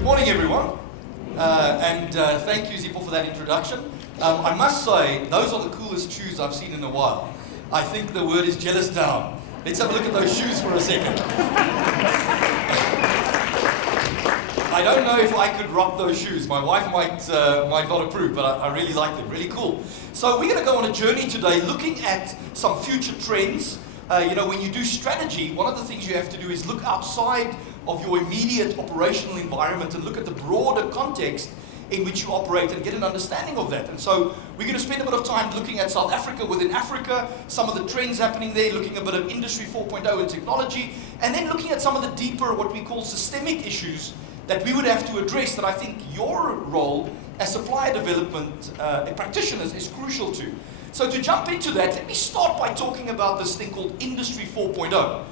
Good morning, everyone. Thank you, Zippo, for that introduction. I must say, those are the coolest shoes I've seen in a while. I think the word is jealous down. Let's have a look at those shoes for a second. I don't know if I could rock those shoes. My wife might not approve, but I really like them. Really cool. So we're going to go on a journey today looking at some future trends. When you do strategy, one of the things you have to do is look outside of your immediate operational environment and look at the broader context in which you operate and get an understanding of that. And so we're going to spend a bit of time looking at South Africa within Africa, some of the trends happening there, looking a bit of Industry 4.0 and technology, and then looking at some of the deeper, what we call systemic issues that we would have to address that I think your role as supplier development practitioners is crucial to. So to jump into that, let me start by talking about this thing called Industry 4.0.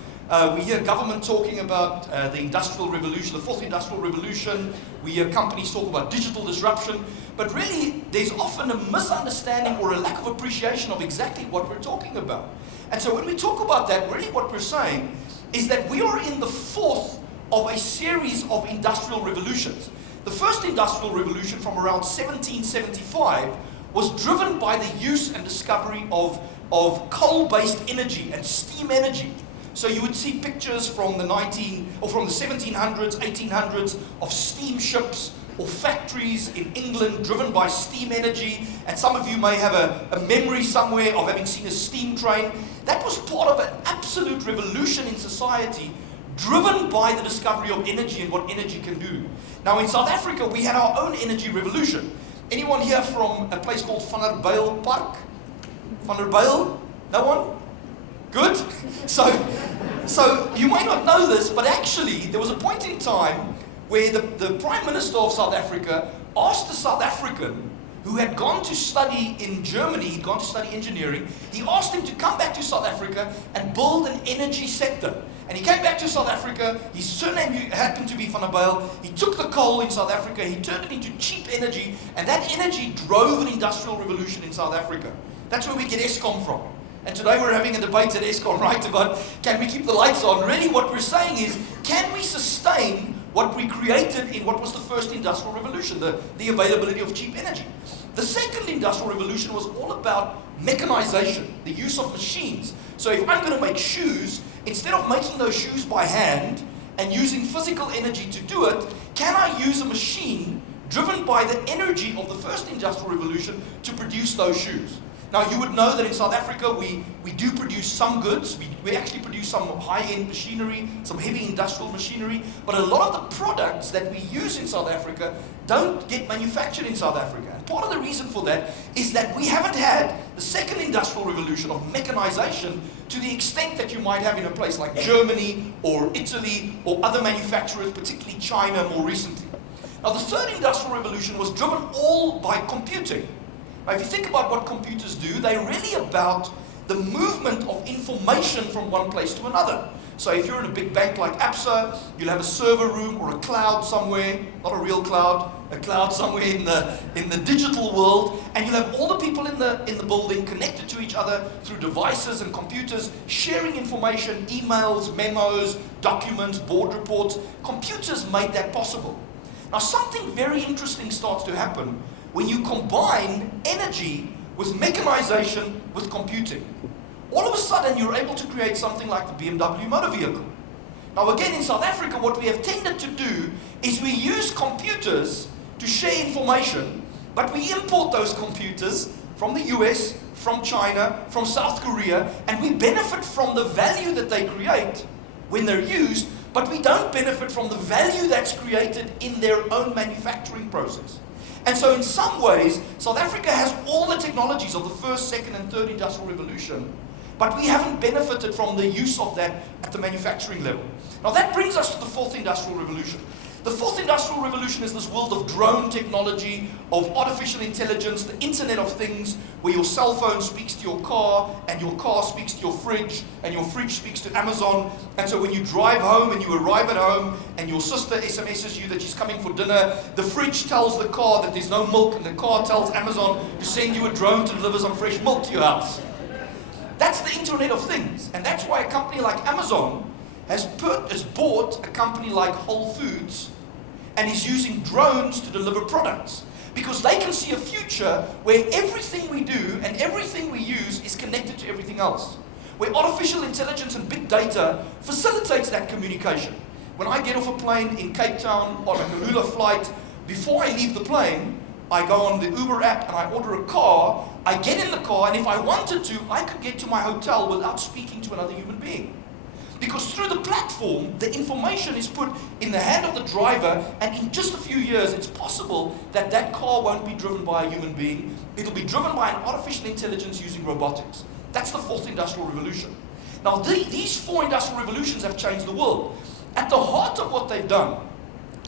We hear government talking about the industrial revolution, the fourth industrial revolution. We hear companies talk about digital disruption. But really, there's often a misunderstanding or a lack of appreciation of exactly what we're talking about. And so when we talk about that, really what we're saying is that we are in the fourth of a series of industrial revolutions. The first industrial revolution from around 1775 was driven by the use and discovery of coal-based energy and steam energy. So you would see pictures from the 1700s, 1800s of steamships or factories in England driven by steam energy. And some of you may have a memory somewhere of having seen a steam train. That was part of an absolute revolution in society driven by the discovery of energy and what energy can do. Now in South Africa, we had our own energy revolution. Anyone here from a place called Vanderbijl Park? Vanderbijl? No one? Good. So you might not know this, but actually there was a point in time where the Prime Minister of South Africa asked a South African who had gone to study in Germany, he'd gone to study engineering, he asked him to come back to South Africa and build an energy sector. And he came back to South Africa, his surname happened to be Vanderbijl, he took the coal in South Africa, he turned it into cheap energy, and that energy drove an industrial revolution in South Africa. That's where we get Eskom from. And today we're having a debate at Eskom, right, about can we keep the lights on? Really what we're saying is, can we sustain what we created in what was the first industrial revolution, the availability of cheap energy? The second industrial revolution was all about mechanization, the use of machines. So if I'm going to make shoes, instead of making those shoes by hand and using physical energy to do it, can I use a machine driven by the energy of the first industrial revolution to produce those shoes? Now you would know that in South Africa we do produce some goods, we actually produce some high-end machinery, some heavy industrial machinery, but a lot of the products that we use in South Africa don't get manufactured in South Africa. And part of the reason for that is that we haven't had the second industrial revolution of mechanization to the extent that you might have in a place like Germany or Italy or other manufacturers, particularly China more recently. Now the third industrial revolution was driven all by computing. Now, if you think about what computers do, they're really about the movement of information from one place to another. So if you're in a big bank like Absa, you'll have a server room or a cloud somewhere, not a real cloud, a cloud somewhere in the digital world, and you'll have all the people in the building connected to each other through devices and computers, sharing information, emails, memos, documents, board reports. Computers made that possible. Now something very interesting starts to happen when you combine energy with mechanization with computing. All of a sudden you're able to create something like the BMW motor vehicle. Now again in South Africa what we have tended to do is we use computers to share information, but we import those computers from the US, from China, from South Korea, and we benefit from the value that they create when they're used, but we don't benefit from the value that's created in their own manufacturing process. And so in some ways, South Africa has all the technologies of the first, second, and third industrial revolution, but we haven't benefited from the use of that at the manufacturing level. Now that brings us to the fourth industrial revolution. The fourth industrial revolution is this world of drone technology, of artificial intelligence, the Internet of Things, where your cell phone speaks to your car, and your car speaks to your fridge, and your fridge speaks to Amazon. And so when you drive home and you arrive at home, and your sister SMSs you that she's coming for dinner, the fridge tells the car that there's no milk, and the car tells Amazon to send you a drone to deliver some fresh milk to your house. That's the Internet of Things. And that's why a company like Amazon has bought a company like Whole Foods and is using drones to deliver products. Because they can see a future where everything we do and everything we use is connected to everything else. Where artificial intelligence and big data facilitates that communication. When I get off a plane in Cape Town on a Kalula flight, before I leave the plane, I go on the Uber app and I order a car. I get in the car, and if I wanted to, I could get to my hotel without speaking to another human being. Because through the platform, the information is put in the hand of the driver, and in just a few years, it's possible that that car won't be driven by a human being. It'll be driven by an artificial intelligence using robotics. That's the fourth industrial revolution. Now, these four industrial revolutions have changed the world. At the heart of what they've done,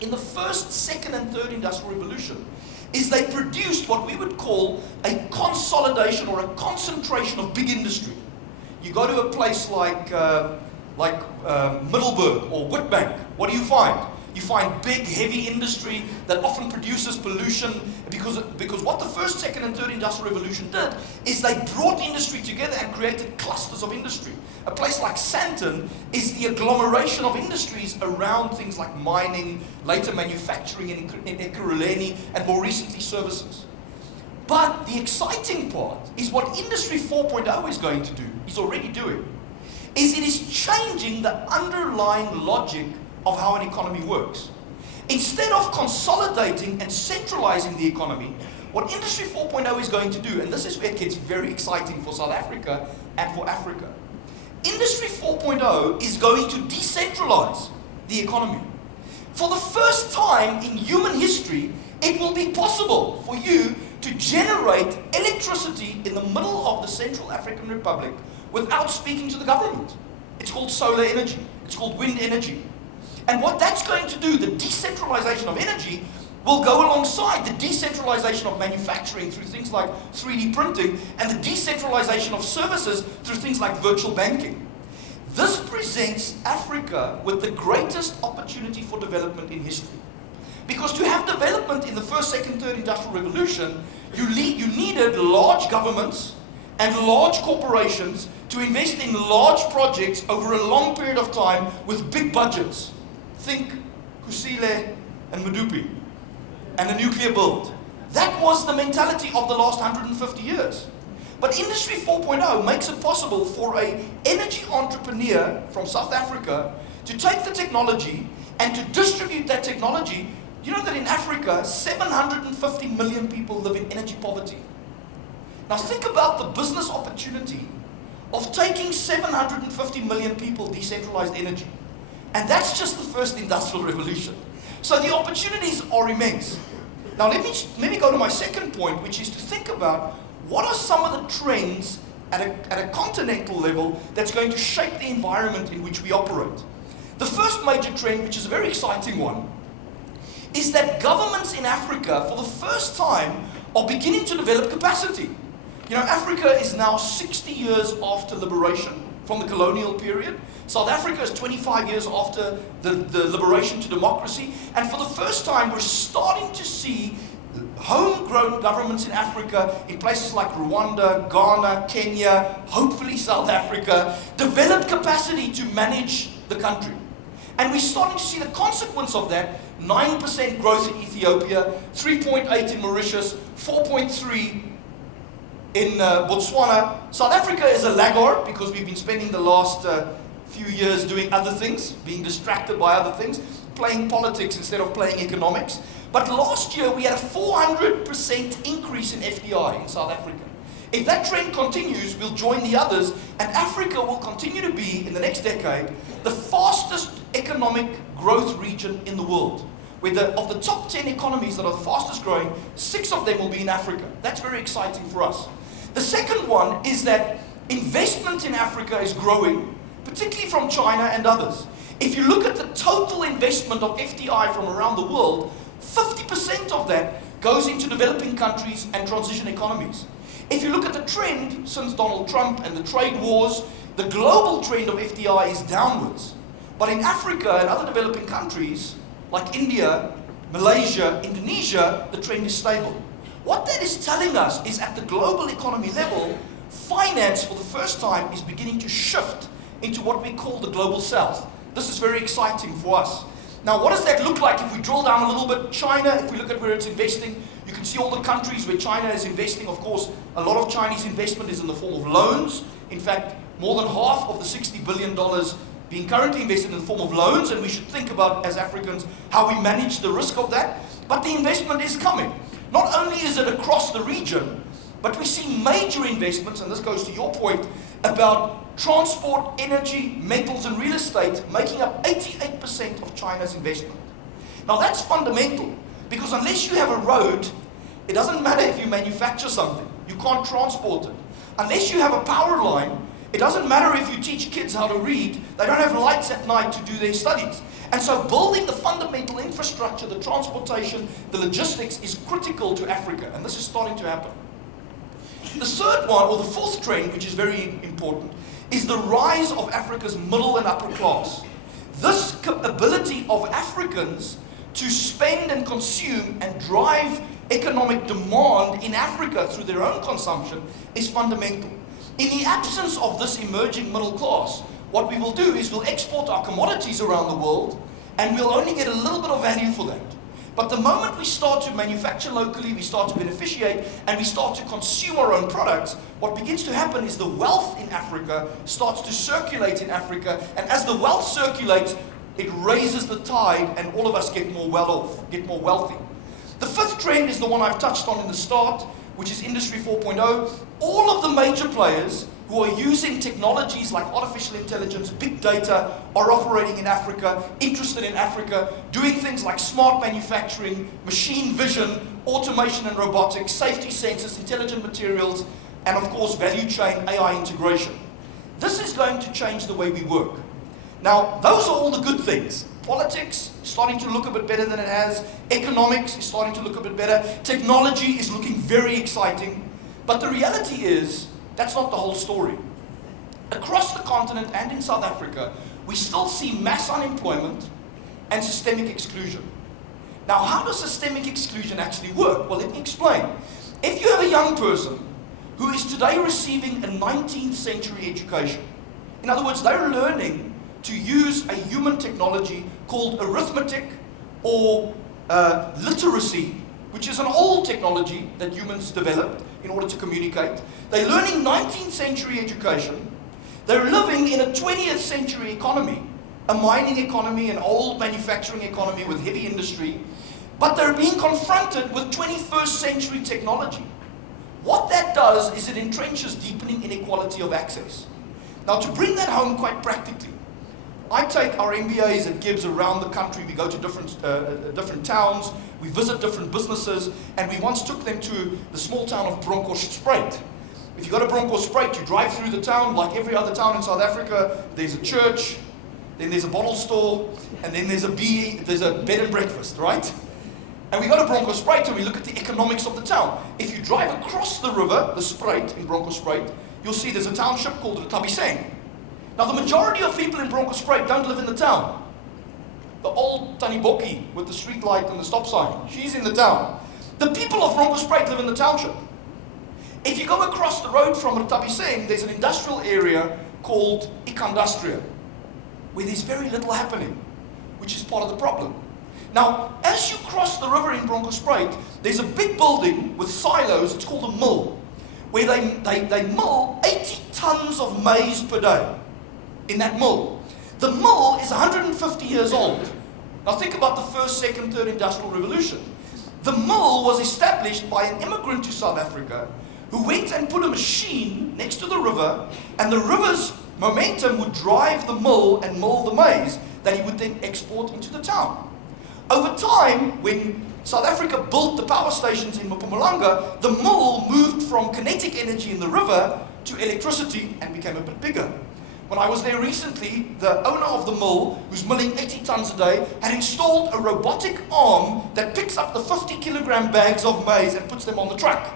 in the first, second, and third industrial revolution, is they produced what we would call a consolidation or a concentration of big industry. You go to a place like Middelburg or Witbank, what do you find? You find big, heavy industry that often produces pollution, because what the first, second, and third industrial revolution did is they brought industry together and created clusters of industry. A place like Sandton is the agglomeration of industries around things like mining, later manufacturing in Ekurhuleni, and more recently services. But the exciting part is what Industry 4.0 is going to do, is already doing, is it is changing the underlying logic of how an economy works. Instead of consolidating and centralizing the economy, what Industry 4.0 is going to do, and this is where it gets very exciting for South Africa and for Africa, Industry 4.0 is going to decentralize the economy. For the first time in human history, it will be possible for you to generate electricity in the middle of the Central African Republic without speaking to the government. It's called solar energy. It's called wind energy. And what that's going to do, the decentralization of energy, will go alongside the decentralization of manufacturing through things like 3D printing and the decentralization of services through things like virtual banking. This presents Africa with the greatest opportunity for development in history. Because to have development in the first, second, third industrial revolution, you needed large governments and large corporations to invest in large projects over a long period of time with big budgets. Think Kusile and Medupi and the nuclear build. That was the mentality of the last 150 years. But Industry 4.0 makes it possible for an energy entrepreneur from South Africa to take the technology and to distribute that technology. You know that in Africa, 750 million people live in energy poverty. Now think about the business opportunity of taking 750 million people decentralized energy. And that's just the first industrial revolution. So the opportunities are immense. Now let me go to my second point, which is to think about what are some of the trends at a continental level that's going to shape the environment in which we operate. The first major trend, which is a very exciting one, is that governments in Africa, for the first time, are beginning to develop capacity. You know, Africa is now 60 years after liberation from the colonial period. South Africa is 25 years after the liberation to democracy. And for the first time, we're starting to see homegrown governments in Africa, in places like Rwanda, Ghana, Kenya, hopefully South Africa, develop capacity to manage the country. And we're starting to see the consequence of that. 9% growth in Ethiopia, 3.8 in Mauritius, 4.3 in Botswana. South Africa is a laggard because we've been spending the last few years doing other things, being distracted by other things, playing politics instead of playing economics. But last year we had a 400% increase in FDI in South Africa. If that trend continues, we'll join the others, and Africa will continue to be, in the next decade, the fastest economic growth region in the world. Where of the top 10 economies that are the fastest growing, 6 of them will be in Africa. That's very exciting for us. The second one is that investment in Africa is growing, particularly from China and others. If you look at the total investment of FDI from around the world, 50% of that goes into developing countries and transition economies. If you look at the trend since Donald Trump and the trade wars, the global trend of FDI is downwards. But in Africa and other developing countries, like India, Malaysia, Indonesia, the trend is stable. What that is telling us is at the global economy level, finance for the first time is beginning to shift into what we call the global south. This is very exciting for us. Now, what does that look like if we drill down a little bit? China, if we look at where it's investing, you can see all the countries where China is investing. Of course, a lot of Chinese investment is in the form of loans. In fact, more than half of the $60 billion being currently invested in the form of loans, and we should think about, as Africans, how we manage the risk of that. But the investment is coming. Not only is it across the region, but we see major investments, and this goes to your point, about transport, energy, metals, and real estate making up 88% of China's investment. Now that's fundamental, because unless you have a road, it doesn't matter if you manufacture something. You can't transport it. Unless you have a power line, it doesn't matter if you teach kids how to read. They don't have lights at night to do their studies. And so building the fundamental infrastructure, the transportation, the logistics is critical to Africa, and this is starting to happen. The third one, or the fourth trend, which is very important, is the rise of Africa's middle and upper class. This ability of Africans to spend and consume and drive economic demand in Africa through their own consumption is fundamental. In the absence of this emerging middle class, what we will do is we'll export our commodities around the world, and we'll only get a little bit of value for that. But the moment we start to manufacture locally, we start to beneficiate, and we start to consume our own products, what begins to happen is the wealth in Africa starts to circulate in Africa, and as the wealth circulates, it raises the tide, and all of us get more well off, get more wealthy. The fifth trend is the one I've touched on in the start, which is Industry 4.0. All of the major players who are using technologies like artificial intelligence, big data, are operating in Africa, interested in Africa, doing things like smart manufacturing, machine vision, automation and robotics, safety sensors, intelligent materials, and of course value chain AI integration. This is going to change the way we work. Now, those are all the good things. Politics is starting to look a bit better than it has. Economics is starting to look a bit better. Technology is looking very exciting. But the reality is, that's not the whole story. Across the continent and in South Africa, we still see mass unemployment and systemic exclusion. Now, how does systemic exclusion actually work? Well, let me explain. If you have a young person who is today receiving a 19th century education, in other words, they're learning to use a human technology called arithmetic or literacy, which is an old technology that humans developed in order to communicate. They're learning 19th century education. They're living in a 20th century economy, a mining economy, an old manufacturing economy with heavy industry, but they're being confronted with 21st century technology. What that does is it entrenches deepening inequality of access. Now, to bring that home quite practically, I take our MBAs at Gibbs around the country. We go to different towns, we visit different businesses, and we once took them to the small town of Bronkhorstspruit. If you go to Bronkhorstspruit, you drive through the town like every other town in South Africa. There's a church, then there's a bottle store, and then there's a bed and breakfast, right? And we go to Bronkhorstspruit and we look at the economics of the town. If you drive across the river, the Spruit in Bronkhorstspruit, you'll see there's a township called Tabiseng. Now, the majority of people in Bronkhorstspruit don't live in the town. The old Tanibokkie with the street light and the stop sign, she's in the town. The people of Bronkhorstspruit live in the township. If you go across the road from Tabiseng, there's an industrial area called Ikandastria, where there's very little happening, which is part of the problem. Now, as you cross the river in Bronkhorstspruit, there's a big building with silos, it's called a mill, where they mill 80 tons of maize per day. In that mill. The mill is 150 years old. Now think about the first, second, third industrial revolution. The mill was established by an immigrant to South Africa who went and put a machine next to the river, and the river's momentum would drive the mill and mill the maize that he would then export into the town. Over time, when South Africa built the power stations in Mpumalanga, the mill moved from kinetic energy in the river to electricity and became a bit bigger. When I was there recently, the owner of the mill, who's milling 80 tons a day, had installed a robotic arm that picks up the 50-kilogram bags of maize and puts them on the truck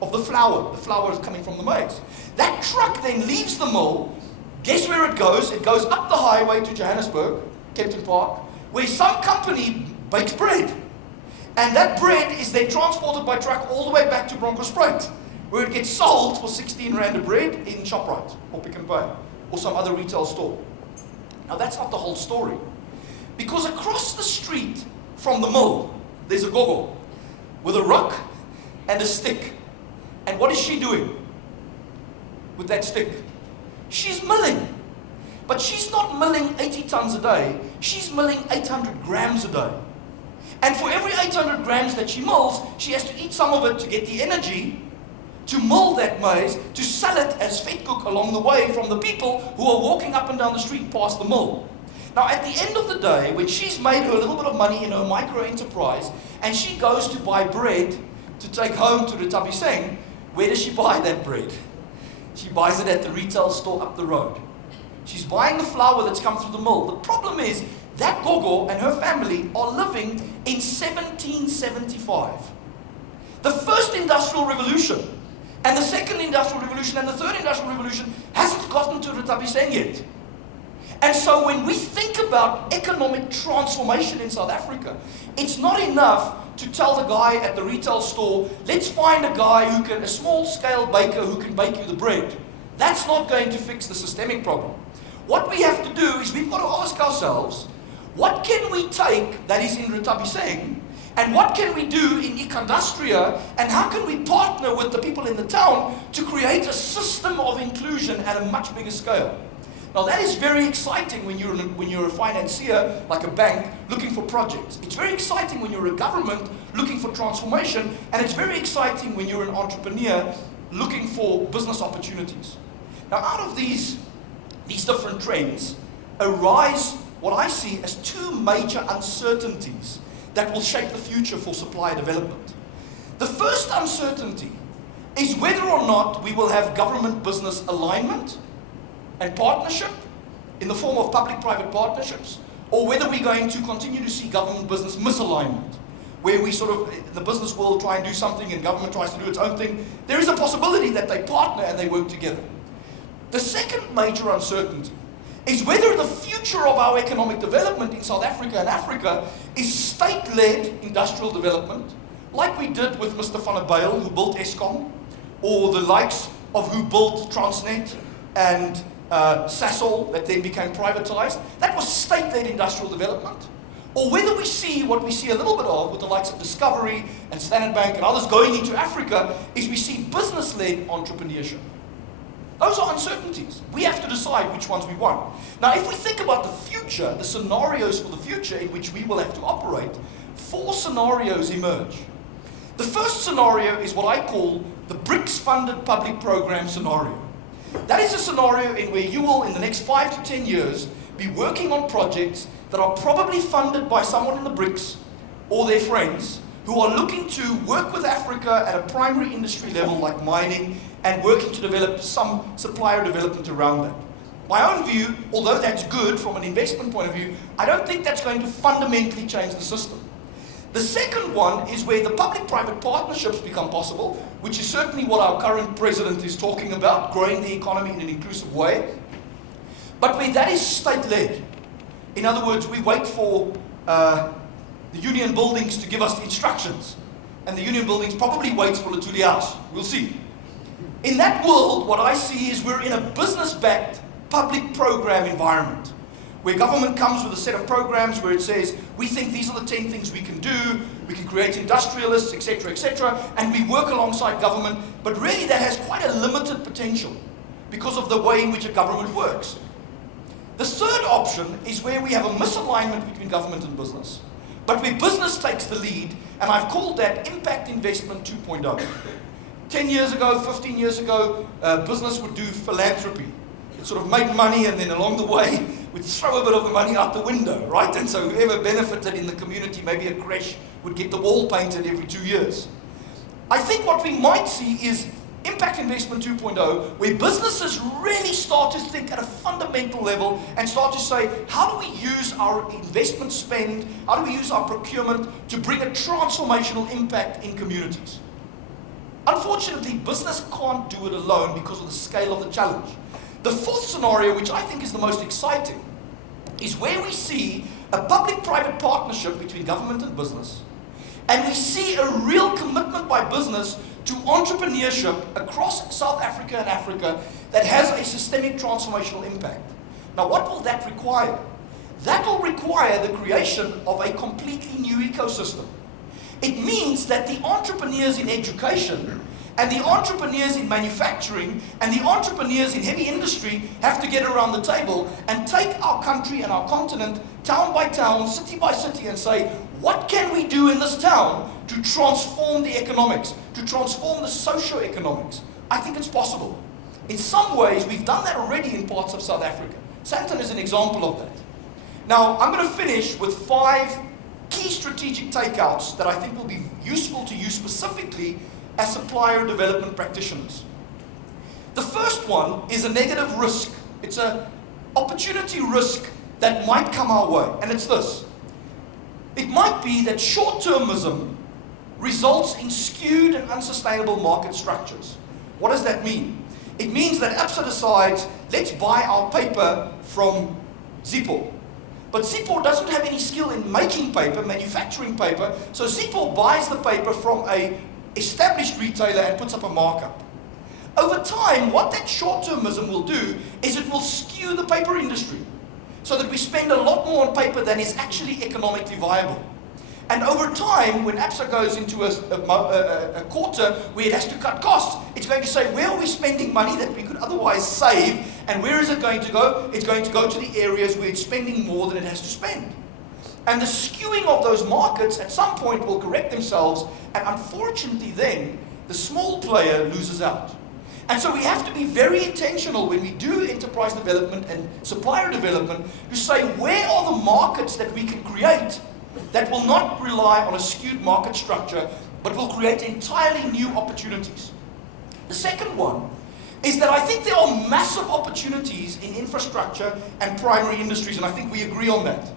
of the flour. The flour is coming from the maize. That truck then leaves the mill. Guess where it goes? It goes up the highway to Johannesburg, Kempton Park, where some company bakes bread. And that bread is then transported by truck all the way back to Bronkhorstspruit, where it gets sold for 16 Rand a bread in Shoprite or Pick n Pay, or some other retail store. Now that's not the whole story. Because across the street from the mill, there's a gogo with a rock and a stick. And what is she doing with that stick? She's milling. But she's not milling 80 tons a day. She's milling 800 grams a day. And for every 800 grams that she mills, she has to eat some of it to get the energy to mill that maize, to sell it as vetkoek along the way from the people who are walking up and down the street past the mill. Now at the end of the day, when she's made her little bit of money in her micro enterprise, and she goes to buy bread to take home to Decentralisation, where does she buy that bread? She buys it at the retail store up the road. She's buying the flour that's come through the mill. The problem is that gogo and her family are living in 1775. The first industrial revolution, and the second industrial revolution, and the third industrial revolution hasn't gotten to Decentralisation yet. And so when we think about economic transformation in South Africa, it's not enough to tell the guy at the retail store, let's find a guy who can, a small-scale baker who can bake you the bread. That's not going to fix the systemic problem. What we have to do is we've got to ask ourselves, what can we take that is in Decentralisation, and what can we do in Econdustria, and how can we partner with the people in the town to create a system of inclusion at a much bigger scale? Now that is very exciting when you're a financier, like a bank, looking for projects. It's very exciting when you're a government looking for transformation, and it's very exciting when you're an entrepreneur looking for business opportunities. Now out of these different trends arise what I see as two major uncertainties that will shape the future for supplier development. The first uncertainty is whether or not we will have government-business alignment and partnership in the form of public-private partnerships, or whether we're going to continue to see government-business misalignment, where we sort of, in the business world, try and do something and government tries to do its own thing. There is a possibility that they partner and they work together. The second major uncertainty is whether the future of our economic development in South Africa and Africa is state-led industrial development, like we did with Mr. Van der Bijl, who built Eskom, or the likes of who built Transnet and Sasol, that then became privatized. That was state-led industrial development. Or whether we see what we see a little bit of with the likes of Discovery and Standard Bank and others going into Africa, is we see business-led entrepreneurship. Those are uncertainties. We have to decide which ones we want. Now, if we think about the future, the scenarios for the future in which we will have to operate, 4 scenarios emerge. The first scenario is what I call the BRICS-funded public program scenario. That is a scenario in where you will, in the next 5 to 10 years, be working on projects that are probably funded by someone in the BRICS or their friends who are looking to work with Africa at a primary industry level like mining and working to develop some supplier development around that. My own view, although that's good from an investment point of view, I don't think that's going to fundamentally change the system. The second one is where the public-private partnerships become possible, which is certainly what our current president is talking about, growing the economy in an inclusive way, but where that is state-led. In other words, we wait for the union buildings to give us the instructions, and the union buildings probably waits for Lutuli House. We'll see. In that world, what I see is we're in a business-backed public program environment, where government comes with a set of programs where it says, we think these are the 10 things we can do, we can create industrialists, etc., and we work alongside government, but really that has quite a limited potential because of the way in which a government works. The third option is where we have a misalignment between government and business, but where business takes the lead, and I've called that Impact Investment 2.0. 10 years ago, 15 years ago, business would do philanthropy. It sort of made money, and then along the way, would throw a bit of the money out the window, right? And so whoever benefited in the community, maybe a creche, would get the wall painted every 2 years. I think what we might see is Impact Investment 2.0, where businesses really start to think at a fundamental level and start to say, how do we use our investment spend, how do we use our procurement to bring a transformational impact in communities? Unfortunately, business can't do it alone because of the scale of the challenge. The fourth scenario, which I think is the most exciting, is where we see a public-private partnership between government and business, and we see a real commitment by business to entrepreneurship across South Africa and Africa that has a systemic transformational impact. Now, what will that require? that will require the creation of a completely new ecosystem. It means that the entrepreneurs in education and the entrepreneurs in manufacturing and the entrepreneurs in heavy industry have to get around the table and take our country and our continent town by town, city by city, and say, what can we do in this town to transform the economics, to transform the socio-economics? I think it's possible. In some ways, we've done that already in parts of South Africa. Sandton is an example of that. Now, I'm going to finish with 5 key strategic takeouts that I think will be useful to you specifically as supplier development practitioners. The first one is a negative risk. It's an opportunity risk that might come our way, and it's this. It might be that short-termism results in skewed and unsustainable market structures. What does that mean? It means that ABSA decides, let's buy our paper from Zippo. But Zippo doesn't have any skill in making paper, manufacturing paper, so Zippo buys the paper from an established retailer and puts up a markup. Over time, what that short-termism will do is it will skew the paper industry so that we spend a lot more on paper than is actually economically viable. And over time, when ABSA goes into a quarter where it has to cut costs, it's going to say, where are we spending money that we could otherwise save, and where is it going to go? It's going to go to the areas where it's spending more than it has to spend. And the skewing of those markets at some point will correct themselves, and unfortunately then, the small player loses out. And so we have to be very intentional when we do enterprise development and supplier development to say, where are the markets that we can create that will not rely on a skewed market structure, but will create entirely new opportunities. The second one is that I think there are massive opportunities in infrastructure and primary industries, and I think we agree on that.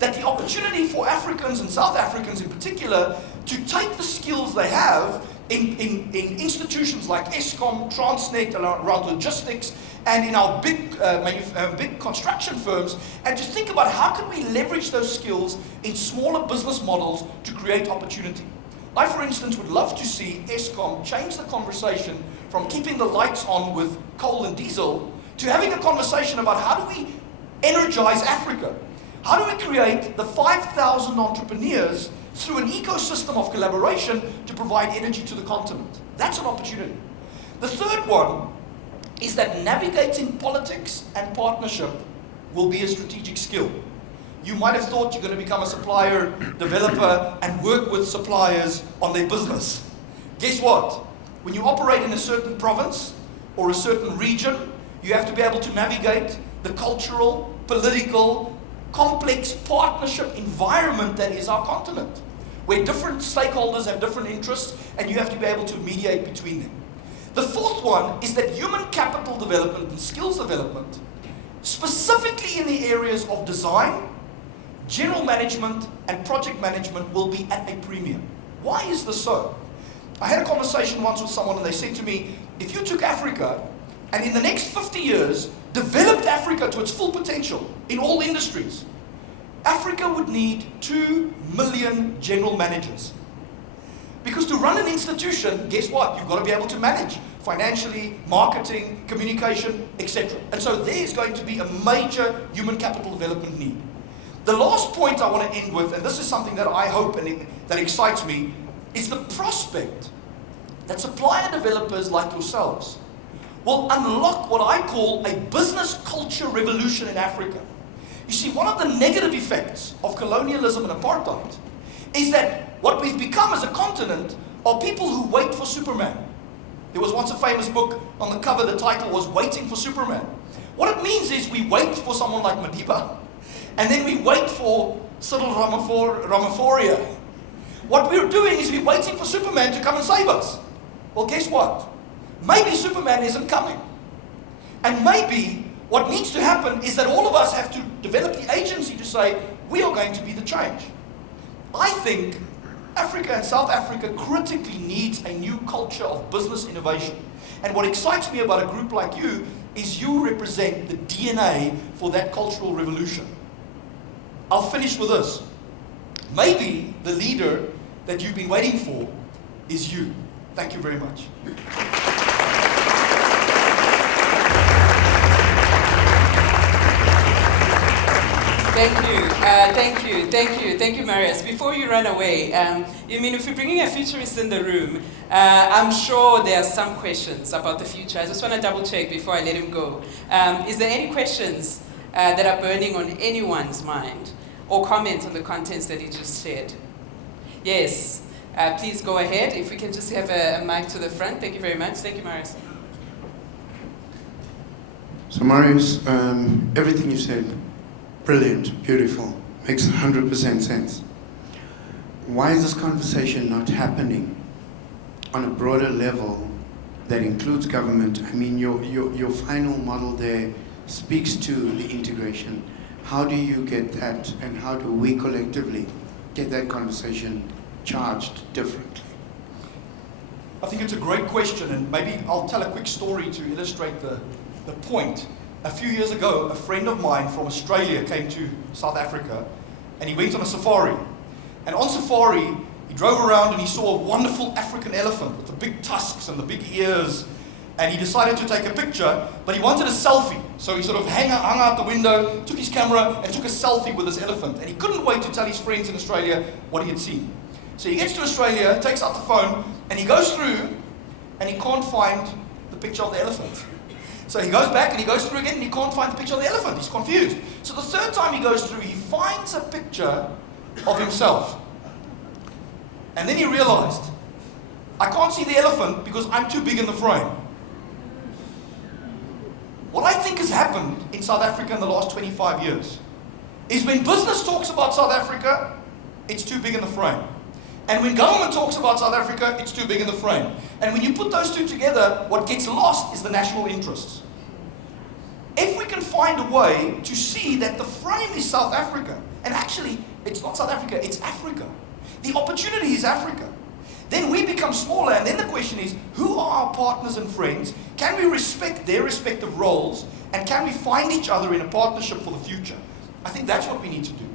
That the opportunity for Africans and South Africans in particular to take the skills they have in institutions like Eskom, Transnet, around logistics, and in our big construction firms, and to think about how can we leverage those skills in smaller business models to create opportunity. I, for instance, would love to see Eskom change the conversation from keeping the lights on with coal and diesel to having a conversation about how do we energize Africa? How do we create the 5,000 entrepreneurs through an ecosystem of collaboration to provide energy to the continent? That's an opportunity. The third one is that navigating politics and partnership will be a strategic skill. You might have thought you're going to become a supplier developer and work with suppliers on their business. Guess what? When you operate in a certain province or a certain region, you have to be able to navigate the cultural, political, complex partnership environment that is our continent, where different stakeholders have different interests, and you have to be able to mediate between them. The fourth one is that human capital development and skills development, specifically in the areas of design, general management, and project management, will be at a premium. Why is this so? I had a conversation once with someone and they said to me, if you took Africa and in the next 50 years developed Africa to its full potential in all industries, Africa would need 2 million general managers. Because to run an institution, guess what? You've got to be able to manage financially, marketing, communication, etc. And so there's going to be a major human capital development need. The last point I want to end with, and this is something that I hope and that excites me, is the prospect that supplier developers like yourselves will unlock what I call a business culture revolution in Africa. You see, one of the negative effects of colonialism and apartheid is that what we've become as a continent are people who wait for Superman. There was once a famous book on the cover, the title was Waiting for Superman. What it means is we wait for someone like Madiba, and then we wait for Cyril Ramaphosa. What we're doing is we're waiting for Superman to come and save us. Well, guess what? Maybe Superman isn't coming. And maybe what needs to happen is that all of us have to develop the agency to say, we are going to be the change. I think Africa and South Africa critically needs a new culture of business innovation. And what excites me about a group like you is you represent the DNA for that cultural revolution. I'll finish with this. Maybe the leader that you've been waiting for is you. Thank you very much. Thank you, Marius. Before you run away, if you're bringing a futurist in the room, I'm sure there are some questions about the future. I just want to double check before I let him go. Is there any questions that are burning on anyone's mind, or comments on the contents that he just shared? Yes, please go ahead. If we can just have a mic to the front. Thank you very much. Thank you, Marius. So Marius, everything you said, brilliant, beautiful, makes 100% sense. Why is this conversation not happening on a broader level that includes government? I mean, your final model there speaks to the integration. How do you get that, and how do we collectively get that conversation charged differently? I think it's a great question, and maybe I'll tell a quick story to illustrate the point. A few years ago, a friend of mine from Australia came to South Africa, and he went on a safari. And on safari, he drove around and he saw a wonderful African elephant with the big tusks and the big ears, and he decided to take a picture, but he wanted a selfie. So he sort of hung out the window, took his camera, and took a selfie with this elephant. And he couldn't wait to tell his friends in Australia what he had seen. So he gets to Australia, takes out the phone, and he goes through, and he can't find the picture of the elephant. So he goes back and he goes through again and he can't find the picture of the elephant. He's confused. So the third time he goes through, he finds a picture of himself. And then he realized, I can't see the elephant because I'm too big in the frame. What I think has happened in South Africa in the last 25 years is when business talks about South Africa, it's too big in the frame. And when government talks about South Africa, it's too big in the frame. And when you put those two together, what gets lost is the national interests. If we can find a way to see that the frame is South Africa, and actually, it's not South Africa, it's Africa. The opportunity is Africa. Then we become smaller, and then the question is, who are our partners and friends? Can we respect their respective roles? And can we find each other in a partnership for the future? I think that's what we need to do.